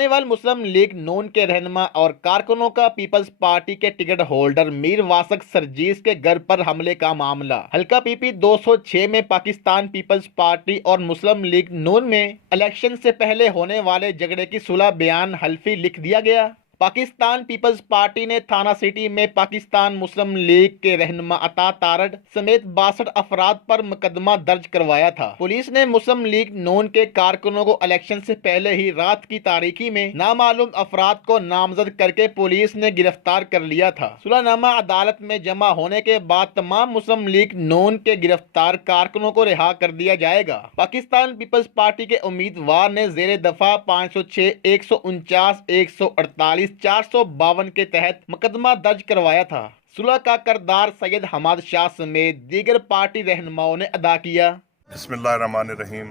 سانیوال مسلم league نون کے رہنما اور کارکنوں کا پیپلز پارٹی کے ٹکٹ ہولڈر میر واسق سرجیز کے گھر پر حملے کا معاملہ۔ حلقہ پی پی 206 میں پاکستان پیپلز پارٹی اور مسلم لیگ نون میں الیکشن سے پہلے ہونے والے جھگڑے کی صلح بیان حلفی لکھ دیا گیا۔ پاکستان پیپلز پارٹی نے تھانہ سٹی میں پاکستان مسلم لیگ کے رہنما عطا تارڑ سمیت 62 افراد پر مقدمہ درج کروایا تھا۔ پولیس نے مسلم لیگ نون کے کارکنوں کو الیکشن سے پہلے ہی رات کی تاریکی میں نامعلوم افراد کو نامزد کر کے پولیس نے گرفتار کر لیا تھا۔ صلح نامہ عدالت میں جمع ہونے کے بعد تمام مسلم لیگ نون کے گرفتار کارکنوں کو رہا کر دیا جائے گا۔ پاکستان پیپلز پارٹی کے امیدوار نے زیر دفاع 506 149 148 452 کے تحت مقدمہ درج کروایا تھا۔ صلح کا کردار سید حماد شاہ سمیت دیگر پارٹی رہنماؤں نے ادا کیا۔ بسم اللہ الرحمن الرحیم۔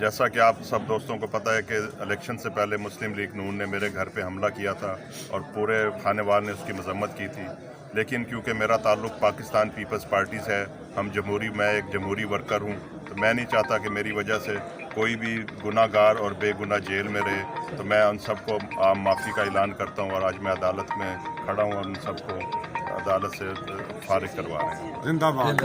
جیسا کہ آپ سب دوستوں کو پتہ ہے کہ الیکشن سے پہلے مسلم لیگ نون نے میرے گھر پہ حملہ کیا تھا اور پورے خانے وال نے اس کی مذمت کی تھی، لیکن کیونکہ میرا تعلق پاکستان پیپلز پارٹی سے ہے، میں ایک جمہوری ورکر ہوں، تو میں نہیں چاہتا کہ میری وجہ سے کوئی بھی گناہ گار اور بے گناہ جیل میں رہے، تو میں ان سب کو معافی کا اعلان کرتا ہوں اور آج میں عدالت میں کھڑا ہوں اور ان سب کو عدالت سے فارغ کروا رہے ہیں۔ زندہ باد۔